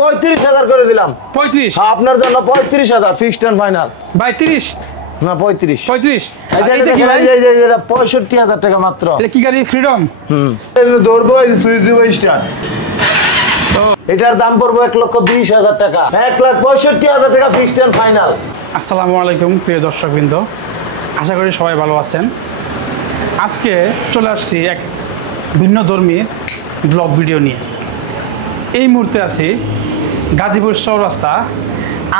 35,000 করে দিলাম। 35 আপনার জন্য 35,000 ফিক্সড এন্ড ফাইনাল। ভাই 30 না 35 এটা কি ভাই? 65,000 টাকা মাত্র। এটা কি গাড়ি ফ্রিডম? ধরবো সুইচ দিব স্টার্ট। এটার দাম পড়বো 1,20,000 টাকা। 1,65,000 টাকা ফিক্সড এন্ড ফাইনাল। আসসালামু আলাইকুম প্রিয় দর্শকবৃন্দ, আশা করি সবাই ভালো আছেন। আজকে চলে আসছি এক ভিন্ন ধর্মী ব্লগ ভিডিও নিয়ে। এই মুহূর্তে আছি গাজীপুর চৌরাস্তা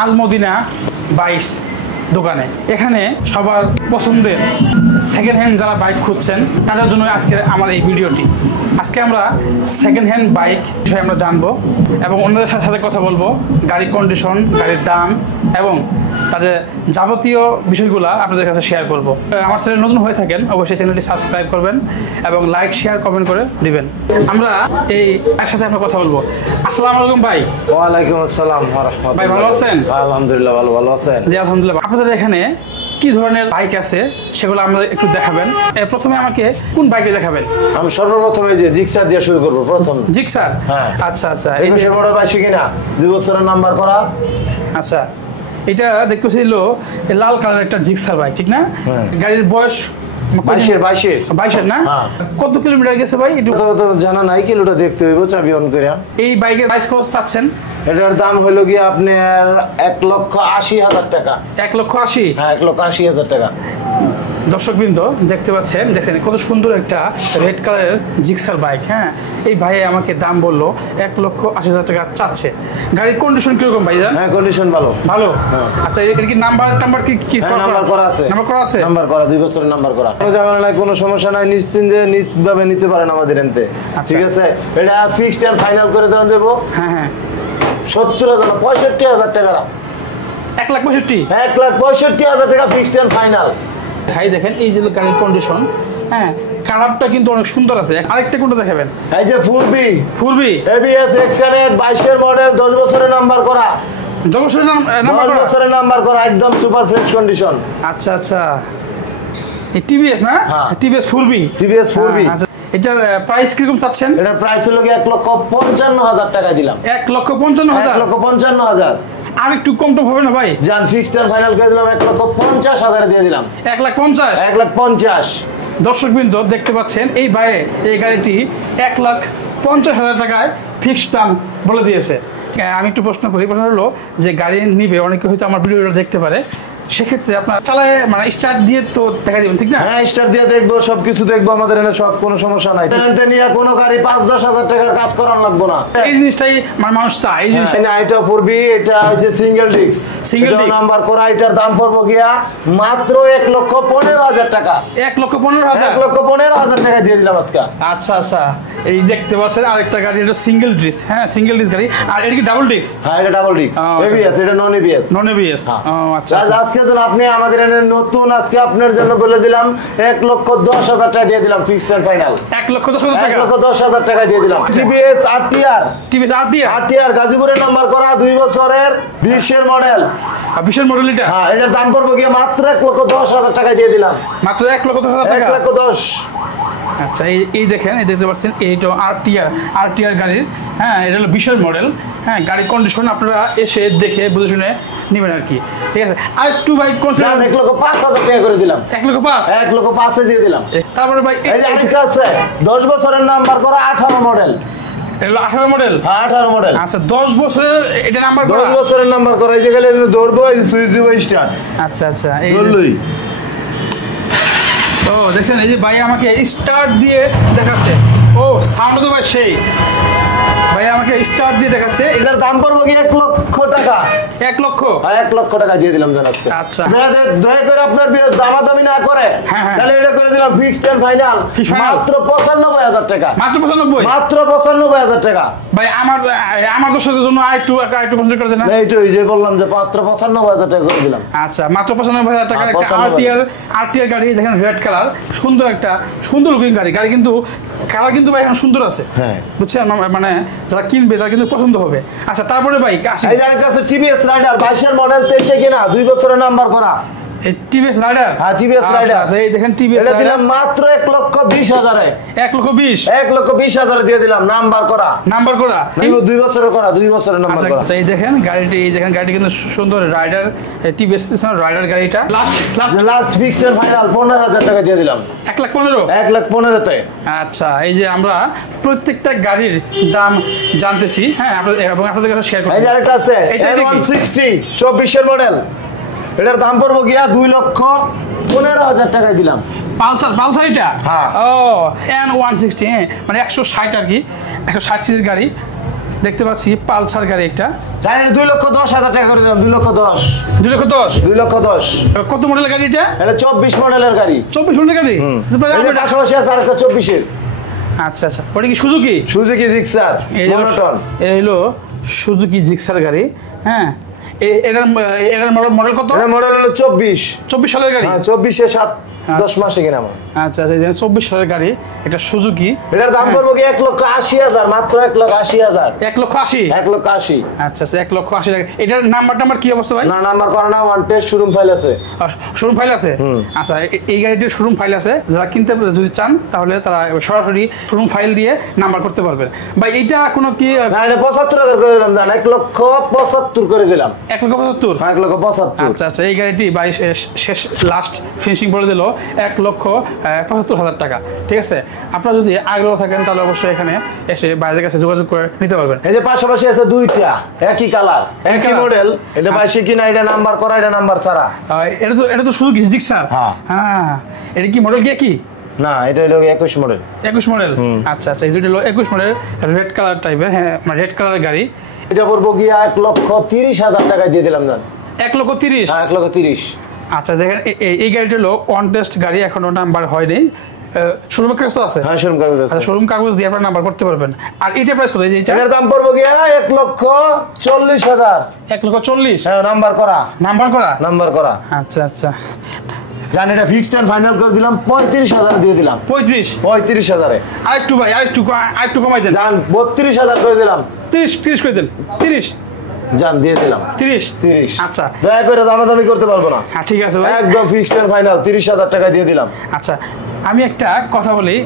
আল মদিনা 22 দোকানে। এখানে সবার পছন্দের সেকেন্ড হ্যান্ড যারা বাইক খুঁজছেন তাদের জন্য আজকে আমার এই ভিডিওটি। আজকে আমরা সেকেন্ড হ্যান্ড বাইক বিষয়ে আমরা জানবো এবং অন্যদের সাথে কথা বলবো, গাড়ির কন্ডিশন, গাড়ির দাম এবং তাদের যাবতীয় বিষয়গুলো আপনাদের কাছে শেয়ার করব। আমার চ্যানেল নতুন হয়ে থাকেন অবশ্যই চ্যানেলটি সাবস্ক্রাইব করবেন এবং লাইক শেয়ার কমেন্ট করে দিবেন। আমরা এই সাথে আমরা কথা বলবো। আসসালামু আলাইকুম ভাই। ওয়ালাইকুম আসসালাম ওয়া রাহমাতুল্লাহ। ভাই ভালো আছেন? আলহামদুলিল্লাহ ভালো আছেন? জি আলহামদুলিল্লাহ। আপনাদের এখানে কি ধরনের বাইক আছে সেগুলো আমরা একটু দেখাবেন। প্রথমে আমাকে কোন বাইকে দেখাবেন? আমি সর্বপ্রথমে যে জিক্সার দিয়ে শুরু করব। প্রথম জিক্সার। হ্যাঁ আচ্ছা আচ্ছা। এই যে মডেল বাইক কিনা 2 বছরের নাম্বার করা। আচ্ছা, এটা দেখতে ছিল লাল কালার একটা জিক্সার বাইক, ঠিক না? গাড়ির বয়স 22 না? কত কিলোমিটার গেছে ভাই? একটু তো জানা নাই, কিলোটা দেখতে হইব চাবি অন করে। এই বাইকের প্রাইস কত চাচ্ছেন? এটার দাম হলো গিয়ে আপনার 1,80,000 টাকা। 1,80,000? হ্যাঁ 1,80,000 টাকা। দর্শকবৃন্দ দেখতে পাচ্ছেন, দেখেন কত সুন্দর একটা রেড কালারের জিক্সার বাইক। হ্যাঁ, এই ভাই আমাকে দাম বললো 1,80,000 টাকা চাচ্ছে। গাড়ির কন্ডিশন কিরকম ভাই? হ্যাঁ কন্ডিশন ভালো। আচ্ছা, এর কি নাম্বার কি নাম্বার করা আছে? নাম্বার করা আছে, নাম্বার করা 2 বছরের নাম্বার করা। কোনো ঝামেলা নাই, কোনো সমস্যা নাই, নিশ্চিন্তে নিতভাবে নিতে পারেন আমাদের এনতে। ঠিক আছে, এটা ফিক্সড এন্ড ফাইনাল করে দেওয়া দেবো। হ্যাঁ 70,000 65,000 টাকা। 1,65,000? 1,65,000 টাকা ফিক্সড এন্ড ফাইনাল। ভাই দেখেন এই যে গাড়ির কন্ডিশন, হ্যাঁ কালারটা কিন্তু অনেক সুন্দর আছে। আরেকটা কোনটা দেখাবেন? এই যে ফুরবি এবিএস এক্সএনএট 22 এর মডেল, 10 বছরের নাম্বার করা। 10 বছরের নাম্বার করা, একদম সুপার ফ্রেশ কন্ডিশন। আচ্ছা আচ্ছা, এই টিভিএস না? টিভিএস ফুরবি। আচ্ছা, এটার প্রাইস কিরকম চাচ্ছেন? এটার প্রাইস হলো 1,55,000 টাকা দিলাম। 1,55,000? 1,55,000। আর একটু কম টম হবে না ভাই? জান ফিক্সড এন্ড ফাইনাল করে দিলাম, 1,50,000 দিয়ে দিলাম। 1,50,000? 1,50,000। দর্শকবৃন্দ দেখতে পাচ্ছেন এই ভাইয়ে এই গাড়িটি 1,50,000 টাকায় ফিক্সড দাম বলে দিয়েছে। আমি একটু প্রশ্ন হলো যে গাড়ি নিবে অনেকে হয়তো আমার ভিডিওটা দেখতে পারে, সেক্ষেত্রে আপনার চালায় মানে স্টার্ট দিয়ে তো দেখা দিবেন, ঠিক না? হ্যাঁ স্টার্ট দিয়ে দেখবো, সবকিছু দেখবো আমাদের এখানে, সব কোনো সমস্যা নাই। এখানে নিয়ে কোনো গাড়ি 5-10,000 টাকার কাজ করার লাগবো না। এই জিনিসটাই মানুষ চায়। এই জিনিস এটা পড়বি, এটা হচ্ছে সিঙ্গেল ডিস্ক নাম্বার করা। এটার দাম পড়বো গিয়া মাত্র 1,15,000 টাকা। 1,15,000? 1,15,000 টাকা দিয়ে দিলাম আজকে। আচ্ছা আচ্ছা, এই দেখতে পাচ্ছেন আরেকটা গাড়ি, এটা সিঙ্গেল ডিস্ক। হ্যাঁ সিঙ্গেল ডিস্ক গাড়ি। আর এটা কি ডাবল ডিস্ক? হ্যাঁ এটা ডাবল ডিস্ক। এবিএস, এটা নন এবিএস। Non ABS. আচ্ছা, আজকে আপনি আমাদের এখানে নতুন, আজকে আপনার জন্য বলে দিলাম 1,10,000 টাকা দিয়ে দিলাম ফিক্সড এন্ড ফাইনাল। 1,10,000 টাকা? 1,10,000 টাকা দিয়ে দিলাম। টিভিএস আরটিআর গাজীপুরের নাম্বার করা, 2 বছরের 20 এর মডেল। 20 এর মডেল এটা? হ্যাঁ এটার দাম পড়বে গিয়ে মাত্র 1,10,000 টাকা দিয়ে দিলাম। মাত্র 1,10,000 টাকা? 1,10,000। আচ্ছা, এই দেখেন, এই দেখতে পাচ্ছেন এইটা আরটিআর গাড়ির। হ্যাঁ এটা হলো 20 এর মডেল। হ্যাঁ গাড়ির কন্ডিশন আপনারা এসে দেখে বুঝে শুনে নেবেন আর কি, ঠিক আছে? আর একটু বাইক 1,05,000 টাকা করে দিলাম। 1,05,000? 1,05,000 দিয়ে দিলাম। তারপরে ভাই এই যে আরেকটা আছে 10 বছরের নাম্বার করা, 18 মডেল। এটা 18 মডেল? হ্যাঁ 18 মডেল। আচ্ছা 10 বছরের এটা নাম্বার করা? 10 বছরের নাম্বার করা। এই যে গেলে ধরবো, এই সুইচ দিব স্টার্ট। আচ্ছা আচ্ছা, এই বললই ও দেখছেন, এই যে ভাই আমাকে স্টার্ট দিয়ে দেখাচ্ছে। ও সাউন্ড তো ভাই সেই, ভাই আমাকে স্টার্ট দিয়ে দেখাচ্ছে। এটার দাম পড়বে কি 1,00,000 টাকা। 1 লক্ষ? হ্যাঁ 1,00,000 টাকা দিয়ে দিলাম জান আজকে। আচ্ছা দয়া করে আপনার দামাদামি না করে তাহলে এটা করে দিলাম ফিক্সড এন্ড ফাইনাল মাত্র 95,000 টাকা। মাত্র 95? মাত্র 95,000 টাকা। ভাই আমার দর্শকদের জন্য আরেকটু কনসিডার করে দেন না? এইটাই যে বললাম যে মাত্র 95,000 টাকা করে দিলাম। আচ্ছা মাত্র 95,000 টাকার একটা আরটিআর গাড়ি। দেখেন রেড কালার, সুন্দর লুকিং গাড়ি কিন্তু কালার কিন্তু ভাই এখন সুন্দর আছে। হ্যাঁ বুঝছেন, মানে যারা কিনবে তারা কিন্তু পছন্দ হবে। আচ্ছা তারপরে ভাই এই যার কাছে টিভিএস রাইডার 22 এর মডেল, 23 কিনা, 2 বছরের নাম্বার করা। এই টিভিএস রাইডার। হ্যাঁ টিভিএস রাইডার। আচ্ছা এই দেখেন টিভিএস এটা রাইডার দিলাম মাত্র 1,20,000 এ। 1,20,000 1,20,000 দিয়ে দিলাম, নাম্বার করা। নাম্বার করা 2 বছরের করা, 2 বছরের নাম্বার করা। আচ্ছা এই দেখেন গাড়িটি, এই দেখেন গাড়িটি কিন্তু সুন্দর রাইডার, টিভিএস রাইডার গাড়িটা। লাস্ট ফিক্সড এন্ড ফাইনাল 15,000 টাকা দিয়ে দিলাম। 1,15,000 1,15,000 তে। আচ্ছা এই যে আমরা প্রত্যেকটা গাড়ির দাম জানতেছি, হ্যাঁ এবং আপনাদের কাছে শেয়ার এই করতেছি। যে আরেকটা আছে N160 24 এর মডেল, এটার দাম পড়বো গিয়া 2,15,000 টাকায় দিলাম। পালসার এটা? হ্যাঁ। ও N160, হ্যাঁ মানে 160 আর কি, 160 সিসির গাড়ি দেখতে পাচ্ছি, পালসার গাড়ি একটা। জানেন 2,10,000 টাকা করে দিলাম। 2,10,000 2,10,000 কত মডেলের গাড়ি এটা? এটা 24 মডেলের গাড়ি। 24 মডেলের গাড়ি? এই যে পাশাপাশি আছে আরেকটা 24 এর। আচ্ছা ওটা কি সুজুকি? Suzuki Gixxer monotone. এটা হলো সুজুকি জিক্সার গাড়ি, হ্যাঁ। এটার মডেল কত? এটা মডেল হলো 24 সালের গাড়ি। হ্যাঁ 24 এ 10 মাসে কিনা। আচ্ছা 24 সালের গাড়ি, এটা সুজুকি। এটার দাম পড়বো কি 1,80,000, মাত্র 1,80,000। 1,80,000? 1,80,000। আচ্ছা 1,80,000 টাকা। এটার নাম্বার কি অবস্থা ভাই? না নাম্বার করা না, ওয়ান টেস্ট শোরুম ফাইল আছে। শোরুম ফাইল আছে? আচ্ছা এই গাড়িটির শোরুম ফাইল আছে, যারা কিনতে যদি চান তাহলে তারা সরাসরি শোরুম ফাইল দিয়ে নাম্বার করতে পারবেন। ভাই এইটা কোনো কি? না এটা 75,000 করে দিলাম, জান 1,75,000 করে দিলাম। 1,75,000? হ্যাঁ 1,75,000। আচ্ছা এই গাড়িটি ভাই শেষ লাস্ট ফিনিশিং করে দিল 1,75,000 টাকা। ঠিক আছে, আপনারা যদি আগ্রহ থাকেন তাহলে অবশ্যই এখানে এসে বাইরের কাছে যোগাযোগ করে নিতে পারবেন। এই যে পাশাপাশি আছে দুইটা একই কালার একই মডেল, এটা 22 কিনা, এটা নাম্বার করা, এটা নাম্বার ছাড়া। এটা তো শুধু জিক্সার। হ্যাঁ এটা কি মডেল কি? না এটা হলো 21 মডেল। 21 মডেল? আচ্ছা এই দুটো হলো 21 মডেল, রেড কালার টাইপের, হ্যাঁ মানে রেড কালারের গাড়ি। এটা পড়বো গিয়া 1,30,000 টাকা দিয়ে দিলাম, জান 1,30,000? হ্যাঁ 1,30,000। আচ্ছা দেখেন এই গাড়িটা হলো অন টেস্ট গাড়ি, এখনো নাম্বার হয়নি। শোরুম কাগজ তো আছে? হ্যাঁ শোরুম কাগজ আছে। আচ্ছা শোরুম কাগজ দিয়ে আপনারা নাম্বার করতে পারবেন। আর এটা প্রাইস কত? এটার দাম পড়বো গিয়া 1,40,000। 1,40,000? হ্যাঁ নাম্বার করা। নাম্বার করা। আচ্ছা জান এটা ফিক্সড এন্ড ফাইনাল করে দিলাম 35,000 দিয়ে দিলাম। 35,000 এ। আরেকটু ভাই আরেকটু কমাই দেন। জান 32,000 করে দিলাম। 30 করে দেন। 30 জান দিয়ে দিলাম। 30? আচ্ছা দয়া করে দামাদামি করতে পারবো না। হ্যাঁ ঠিক আছে ভাই, একদম ফিক্সড এন্ড ফাইনাল 30,000 টাকা দিয়ে দিলাম। আচ্ছা আমি একটা কথা বলি,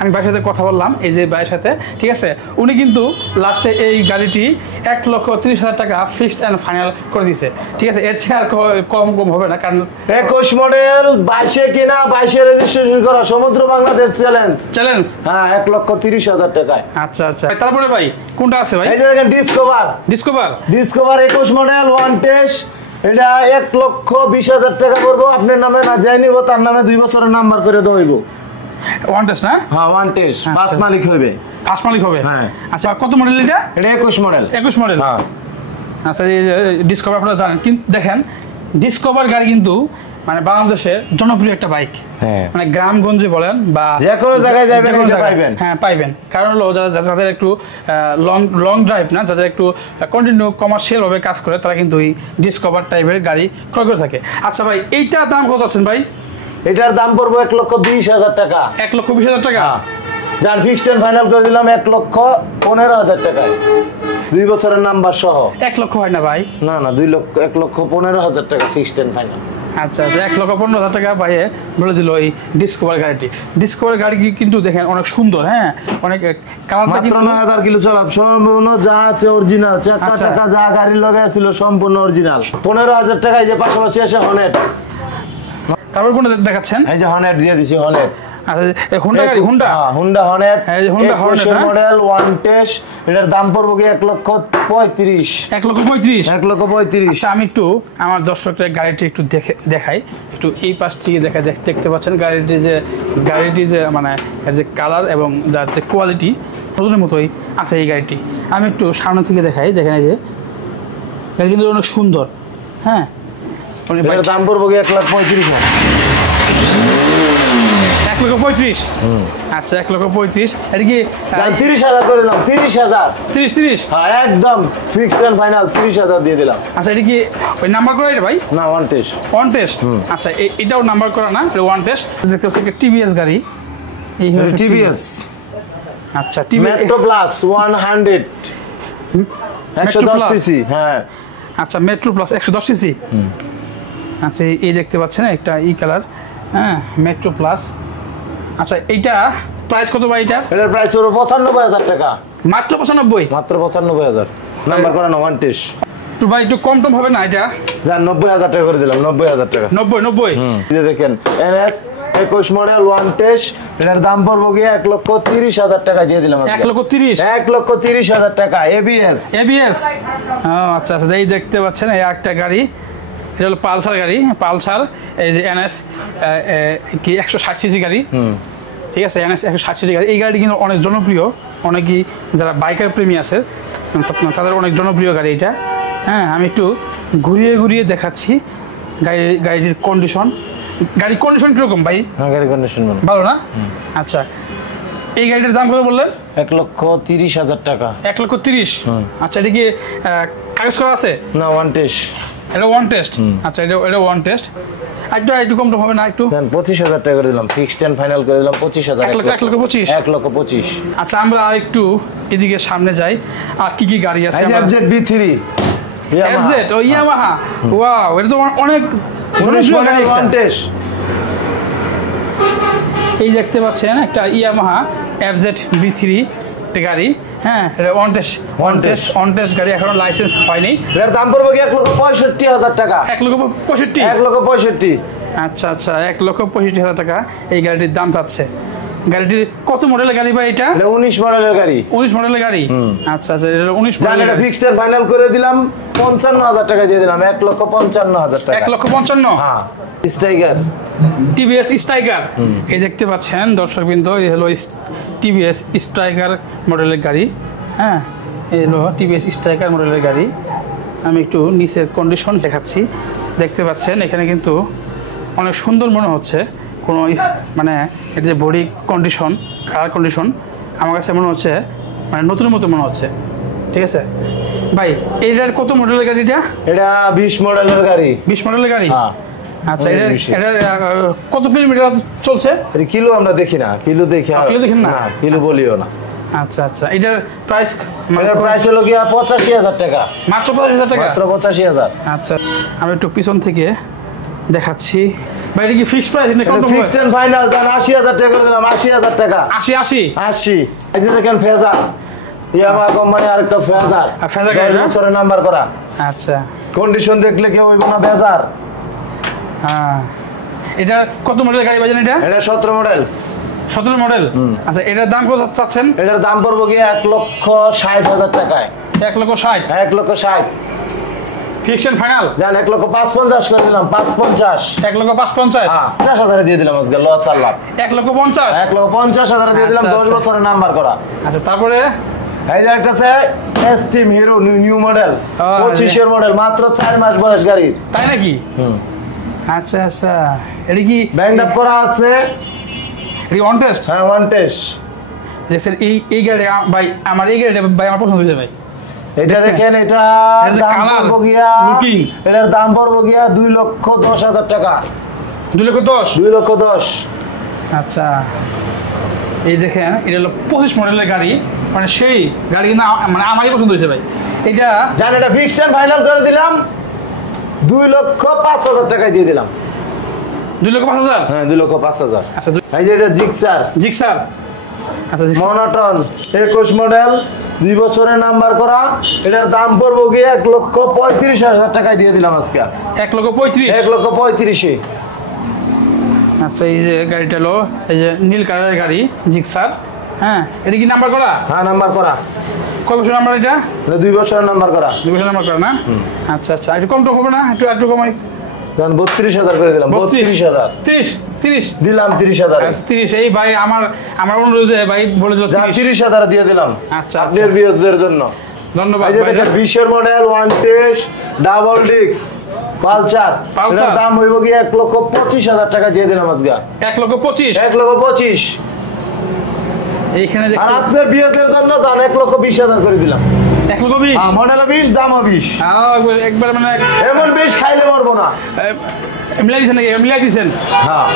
আমি ভাইয়ের সাথে কথা বললাম, এই যে ভাইয়ের সাথে, ঠিক আছে, উনি কিন্তু লাস্টে এই গাড়িটি 1,30,000 টাকা ফিক্সড এন্ড ফাইনাল করে দিয়েছে। ঠিক আছে, এর থেকে আর কম হবে না, কারণ 21 মডেল 22 কিনা, 22 রেজিস্ট্রেশন করা, সমুদ্র বাংলাদেশ চ্যালেঞ্জ। হ্যাঁ 1,30,000 টাকায়। আচ্ছা তারপরে ভাই কোনটা আছে ভাই? এই যে দেখেন ডিসকভার 21 মডেল ওয়ান টেস্ট, এটা 1,20,000 টাকা করবো। আপনার নামে না যাই নিব, তার নামে 2 বছরের নাম্বার করে দইব। ওয়ান টেস্ট না? হ্যাঁ ওয়ান টেস্ট, ফার্স্ট মালিক হবে। হ্যাঁ আচ্ছা কত মডেল এটা? এটা 21 মডেল। হ্যাঁ আচ্ছা এই ডিসকভার আপনারা জানেন, কিন্তু দেখেন ডিসকভার গাড়ি কিন্তু মানে বাংলাদেশের জনপ্রিয় একটা বাইক। হ্যাঁ মানে গ্রামগঞ্জে বলেন বা যে কোনো জায়গায় যাবেন এটা পাইবেন। হ্যাঁ পাইবেন, কারণ হলো যাদের একটু লং ড্রাইভ না, যাদের একটু কন্টিনিউ কমার্শিয়াল ভাবে কাজ করে, তারা কিন্তু এই ডিসকভার টাইপের গাড়ি ক্রয় করে থাকে। আচ্ছা ভাই এইটা দাম কত আছেন ভাই? এটার দাম পড়বো 1,20,000 টাকা। 1,20,000 টাকা? যার ফিক্সড এন্ড ফাইনাল করে দিলাম 1,15,000 টাকায়, 2 বছরের নাম্বার সহ। 1 লক্ষ হয় না ভাই? না 1,15,000 টাকা ফিক্সড এন্ড ফাইনাল। আচ্ছা 1,15,000 টাকা পাইয়ে বলে দিল এই ডিসকভার গাড়িটি। ডিসকভার গাড়ি কিন্তু দেখেন অনেক সুন্দর, হ্যাঁ অনেক কালারটা কিন্তু 9,000 কিলো চালাপ, সম্পূর্ণ যা আছে অরিজিনাল, চাকা টাকা যা গাড়ি লাগাইছিল সম্পূর্ণ অরিজিনাল। 15,000 টাকায় যে পাশাপাশি আছে হর্নেট। তারপর কোনটা দেখাচ্ছেন? এই যে হর্নেট দিয়ে দিছি, হর্নেট। আচ্ছা হুন্ডা গাড়ি, হুন্ডা হর্নেট, এই Honda Hornet model one test, এটার দাম পড়বো কি 1,35,000। 1,35,000? 1,35,000। আচ্ছা আমি একটু আমার দর্শকদের গাড়িটি একটু দেখাই, একটু এই পাশ থেকে দেখতে পাচ্ছেন গাড়িটি যে মানে এর যে কালার এবং যার যে কোয়ালিটি নতুনের মতোই আছে এই গাড়িটি। আমি একটু সামনে থেকে দেখাই, দেখেন এই যে গাড়ি কিন্তু অনেক সুন্দর। হ্যাঁ এটার দাম পড়বো কি 1,35,000। 1,35,000? আচ্ছা 1,35,000। এটা কি 30,000 করে দিলাম। 30,000। হ্যাঁ একদম ফিক্সড এন্ড ফাইনাল 30,000 দিয়ে দিলাম। আচ্ছা এটা কি ওই নাম্বার করা এটা ভাই? না ওয়ান টেস্ট। আচ্ছা এটাও নাম্বার করা না, ওয়ান টেস্ট। দেখতে পাচ্ছি একটা টিভিএস গাড়ি, এই হলো টিভিএস। আচ্ছা টিভিএস মেট্রো প্লাস 100 110 সিসি। হ্যাঁ আচ্ছা মেট্রো প্লাস 110 সিসি। আচ্ছা এই দেখতে পাচ্ছেন একটা কালার, হ্যাঁ মেট্রো প্লাস। আচ্ছা এইটা প্রাইস কত ভাই? এটার প্রাইস হলো 95,000 টাকা। মাত্র 95? মাত্র 95,000। নাম্বার করানো 1 তো ভাই একটু কম টম হবে না এটা? যান 90,000 টাকা করে দিলাম। 90,000 টাকা। 90? এই যে দেখেন NS 21 মডেল 1 টেস্ট, এটার দাম পড়বো গিয়ে 1,30,000 টাকা দিয়ে দিলাম। 1,30,000? 1,30,000 টাকা ABS। আচ্ছা আচ্ছা এই দেখতে পাচ্ছেন এই একটা গাড়ি, এটা হলো পালসার গাড়ি, পালসার এই যে NS কি 160 সিসি গাড়ি। ঠিক আছে, NS 160 সিসি গাড়ি। এই গাড়িটি কিন্তু অনেক জনপ্রিয়, অনেকেই যারা বাইকার প্রেমী আছে তাদের অনেক জনপ্রিয় গাড়ি এটা। হ্যাঁ আমি একটু ঘুরিয়ে ঘুরিয়ে দেখাচ্ছি গাড়িটির কন্ডিশন। গাড়ির কন্ডিশন কিরকম ভাই? হ্যাঁ গাড়ির কন্ডিশন ভালো না? আচ্ছা এই গাড়িটার দাম কত বললেন? 1,30,000 টাকা। 1,30,000? আচ্ছা এটা কি কাগজ করা আছে? না 1 টেস্ট। এটা 1 টেস্ট? আচ্ছা এটা 1 টেস্ট। একটু কম তো হবে না? একটু 25,000 টাকা করে দিলাম, ফিক্সড এন্ড ফাইনাল করে দিলাম 25,000। 1,25,000? 1,25,000। আচ্ছা আমরা একটু এদিকে সামনে যাই, আর কি কি গাড়ি আছে? FZ B3 FZ ও ইয়ামাহা। ওয়াও, এটা তো অনেক জনপ্রিয় গাড়ি। 1 টেস্ট। এই দেখতে পাচ্ছেন একটা ইয়ামাহা FZ B3 গাড়ি। হ্যাঁ এটা 1 টেস্ট গাড়ি, এখনো লাইসেন্স হয়নি। এর দাম পড়বে কি 1,65,000 টাকা। 1,65,000? 1,65,000। আচ্ছা আচ্ছা 1,65,000 টাকা এই গাড়িটির দাম চাচ্ছে। গাড়িটির কত মডেলের গাড়ি ভাই এটা? 19 মডেলের গাড়ি। 19 মডেলের গাড়ি? আচ্ছা আচ্ছা এটা 19 জান মডেলের এটা গাড়ি। ফিক্সড এন্ড ফাইনাল করে দিলাম 55,000 টাকা দিয়ে দিলাম। 1,55,000 টাকা। 1,55,000? হ্যাঁ স্ট্রাইকার TVS স্ট্রাইকার। এই দেখতে পাচ্ছেন দর্শকবৃন্দ, এই হলো TVS স্ট্রাইকার মডেলের গাড়ি। হ্যাঁ এই হলো TVS স্ট্রাইকার মডেলের গাড়ি। আমি একটু নিচের কন্ডিশন দেখাচ্ছি। দেখতে পাচ্ছেন এখানে কিন্তু অনেক সুন্দর মনে হচ্ছে, কোনো মানে এটা যে বডি কন্ডিশন, কালার কন্ডিশন আমার কাছে মনে হচ্ছে মানে নতুনের মতো মনে হচ্ছে। ঠিক আছে ভাই, এইটার কত মডেলের গাড়ি এটা? এটা 20 মডেলের গাড়ি। 20 মডেলের গাড়ি? হ্যাঁ। আচ্ছা এটা কত কিলোমিটার চলছে? এটা কিলো আমরা দেখি না, কিলো দেখি। কিলো দেখেন না? কিলো বলিও না। আচ্ছা আচ্ছা এটার প্রাইস? এটার প্রাইস হলো গিয়া 85,000 টাকা। মাত্র 85,000 টাকা? মাত্র 85,000। আচ্ছা আমি একটু পিছন থেকে দেখাচ্ছি ভাই, এটা কি ফিক্সড প্রাইস? এটা ফিক্সড এন্ড ফাইনাল জান 80,000 টাকা করে দিলাম। 80,000 টাকা। 80? এই যে দেখেন ফেজার, ইয়ামাহা কোম্পানি আরেকটা ফেজার। ফেজার গাড়ি না? বছরের নাম্বার করা। আচ্ছা কন্ডিশন দেখলে কেউ হইব না বেজার। হ্যাঁ এটা কত মডেলের গাড়ি বাজেন এটা? এটা 17 মডেল। 17 মডেল? আচ্ছা এটার দাম কত চাচ্ছেন? এটার দাম পড়বো গিয়ে 1,60,000 টাকায়। 1,60,000? 1,60,000 ফিক্সড এন্ড ফাইনাল? জান 1,55,000 করে দিলাম। 550। 1,55,000? হ্যাঁ 50,000 দিয়ে দিলাম আজকে, লস আর লাভ। 1,50,000? 1,50,000 দিয়ে দিলাম। 10 বছরের নাম্বার করা। আচ্ছা তারপরে এই যে একটা আছে এসটিম হিরো নিউ মডেল, 25 এর মডেল, মাত্র 4 মাস বয়স গাড়ির। তাই নাকি? আচ্ছা আচ্ছা এটা কি ব্যাংড আপ করা আছে? এটা অন টেস্ট? হ্যাঁ 1 টেস্ট। দেখছেন এই গাড়ি ভাই, আমার এই গাড়িটা ভাই আমার পছন্দ হয়েছে ভাই। এটা দেখেন, এটা দাম পড়বো গিয়া, এটার দাম পড়বো গিয়া 2,10,000 টাকা। 2,10,000? 2,10,000। আচ্ছা এই দেখেন এটা হলো 25 মডেলের গাড়ি, মানে সেই গাড়ি না, মানে আমারই পছন্দ হয়েছে ভাই এটা। জান এটা ফিক্সড এন্ড ফাইনাল করে দিলাম 2,05,000 টাকা দিয়ে দিলাম। 2,05,000? হ্যাঁ 2,05,000। আচ্ছা এই যে এটা জিক্সার। আচ্ছা মনোটন 21 মডেল, 2 বছরের নাম্বার করা। এটার দাম পড়বো গিয়ে 1,35,000 টাকায় দিয়ে দিলাম আজকে। 1,35,000? 1,35,000। আচ্ছা এই যে গাড়িটা হলো এই যে নীল কালারের গাড়ি জিক্সার। হ্যাঁ এটা কি নাম্বার করা? হ্যাঁ নাম্বার করা। কয় বছর নাম্বার এটা? 2 বছরের নাম্বার করা। 2 বছর নাম্বার করা না? আচ্ছা আচ্ছা একটু কম তো হবে না? একটু কমাই। জান 32,000 করে দিলাম। 32,000। 30 দিলাম 30,000। 30 এই ভাই আমার অনুরোধে ভাই বলে দিল 30,000 দিয়ে দিলাম। আচ্ছা আপনার ভিউয়ারদের জন্য ধন্যবাদ। এই যে দেখেন 20 এর model, 1 test, double disc Pulsar. এটার দাম হইব কি 1,25,000 টাকা দিয়ে দিলাম আজকে। 1,25,000? 1,25,000। এইখানে আর আপনার ভিউয়ারদের জন্য জান 1,20,000 করে দিলাম। 1,20,000? মডেল 20, দাম 20। একবার মানে এমন 20 খাইলে মরবো না। মিলাই দিচ্ছেন নাকি? মিলাই দিচ্ছেন? হ্যাঁ।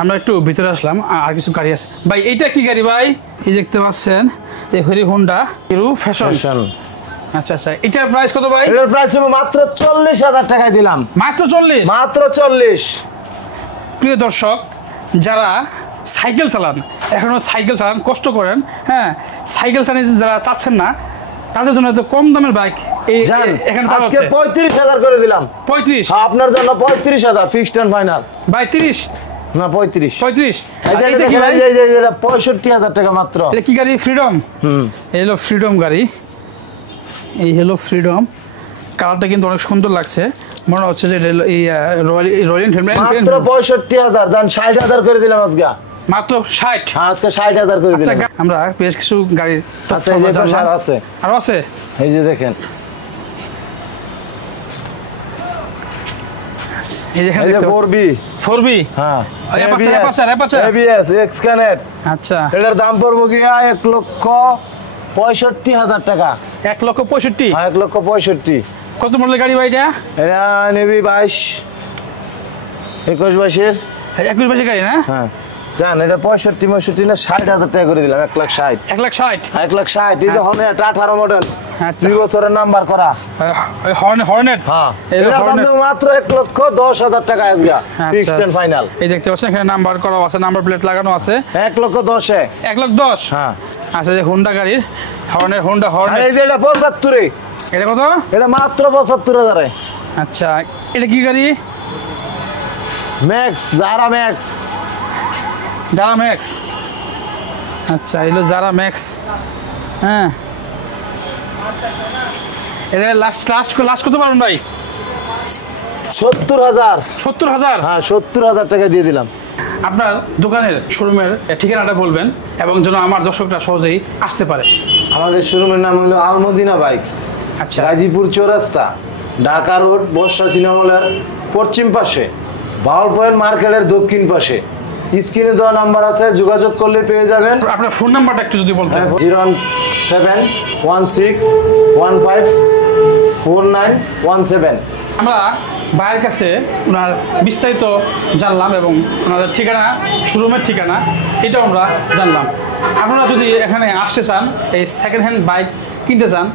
আমরা একটু ভিতরে আসলাম, আর কিছু গাড়ি আছে ভাই। এইটা কি গাড়ি ভাই? এই দেখতে পাচ্ছেন এই হিরো হোন্ডা হিরো ফ্যাশন। আচ্ছা আচ্ছা, এটার প্রাইস কত ভাই? এটার প্রাইস হবে মাত্র 40,000 টাকায় দিলাম। মাত্র 40? মাত্র 40। প্রিয় দর্শক, যারা সাইকেল চালান, এখনো সাইকেল চালান, কষ্ট করেন, হ্যাঁ, সাইকেল চালাতে যারা চাচ্ছেন না, তাদের জন্য তো কম দামের বাইক এখানে পাওয়া আজকে যাচ্ছে। 35,000 করে দিলাম। 35? আপনার জন্য 35,000 ফিক্সড এন্ড ফাইনাল। ভাই 30? না 35। 35? এটা কি ভাই? এই যে 65,000 টাকা মাত্র। এটা কি গাড়ি? ফ্রিডম? এই হলো ফ্রিডম গাড়ি, এই হলো ফ্রিডম। কালারটা কিন্তু অনেক সুন্দর লাগছে, মনে হচ্ছে যে এই রয়্যাল এনফিল্ড। মাত্র 65,000 জান 60,000 করে দিলাম আজকে। মাত্র 60? আজকে 60,000 করে দিলাম। আচ্ছা, আমরা বেশ কিছু গাড়ির তথ্য জানলাম। আছে, আরো আছে, এই যে দেখেন, এই যে 4B। 4B? হ্যাঁ, ABS X-Connect। আচ্ছা, এটার দাম পড়বো কি 1,65,000 টাকা। 1,65,000? হ্যাঁ, 1,65,000। কত মডেলের গাড়ি ভাই এটা? এটা নেবি 22, 21-22-এর। 21 গাড়ি না? হ্যাঁ জান, এটা 65-65 না 60,000 টাকা করে দিলাম। 1,60,000। 1,60,000? 1,60,000। এই যে হর্নেট 18 মডেল, আচ্ছা, 2 বছরের নাম্বার করা। হর্নেট? হ্যাঁ, এই এটা দাম দেব মাত্র 1,10,000 টাকা আজকে, ফিক্সড এন্ড ফাইনাল। এই দেখতে পাচ্ছেন এখানে নাম্বার করা আছে, নাম্বার প্লেট লাগানো আছে। 1,10,000। 1,10,000? হ্যাঁ। আচ্ছা, যে হোন্ডা গাড়ির হোন্ডা আর হর্নেট, এই যে এটা 75। এটা কত? এটা মাত্র 75,000। আচ্ছা, এটা কি গাড়ি? ম্যাক্স, জারা ম্যাক্স। জারা ম্যাক্স? আচ্ছা, এগুলো জারা ম্যাক্স। হ্যাঁ, এটা লাস্ট কত পারবেন ভাই? 70,000। 70,000? হ্যাঁ, 70,000 টাকা দিয়ে দিলাম। আপনার দোকানের শোরুমের ঠিকানাটা বলবেন, এবং যেন আমার দর্শকরা সহজেই আসতে পারে। আমাদের শোরুমের নাম হলো আলমদিনা বাইকস। আচ্ছা, গাজীপুর চৌরাস্তা, ঢাকা রোড, বর্ষা সিনেমলের পশ্চিম পাশে, বাউল পয়েন্ট মার্কেটের দক্ষিণ পাশে। স্ক্রিনে দেওয়া নাম্বার আছে, যোগাযোগ করলে পেয়ে যাবেন। আপনার ফোন নাম্বারটা একটু যদি বলতেন। 01716154917। আমরা ভাইয়ের কাছে ওনার বিস্তারিত জানলাম, এবং ওনাদের ঠিকানা, শোরুমের ঠিকানা, এটাও আমরা জানলাম। আপনারা যদি এখানে আসতে চান, এই সেকেন্ড হ্যান্ড বাইক কিনতে চান,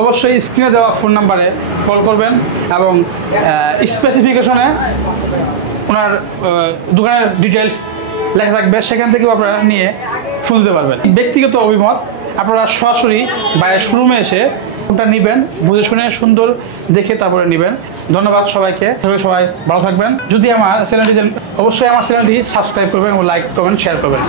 অবশ্যই স্ক্রিনে দেওয়া ফোন নাম্বারে কল করবেন, এবং স্পেসিফিকেশনে ওনার দোকানের ডিটেলস লেখা থাকবে, সেখান থেকেও আপনারা নিয়ে ফোন দিতে পারবেন। ব্যক্তিগত অভিমত, আপনারা সরাসরি বাইরের শোরুমে এসে কোনটা নেবেন, বুঝে শুনে সুন্দর দেখে তারপরে নেবেন। ধন্যবাদ সবাইকে, সবাই ভালো থাকবেন। যদি আমার চ্যানেলটি, অবশ্যই আমার চ্যানেলটি সাবস্ক্রাইব করবেন এবং লাইক করবেন, শেয়ার করবেন।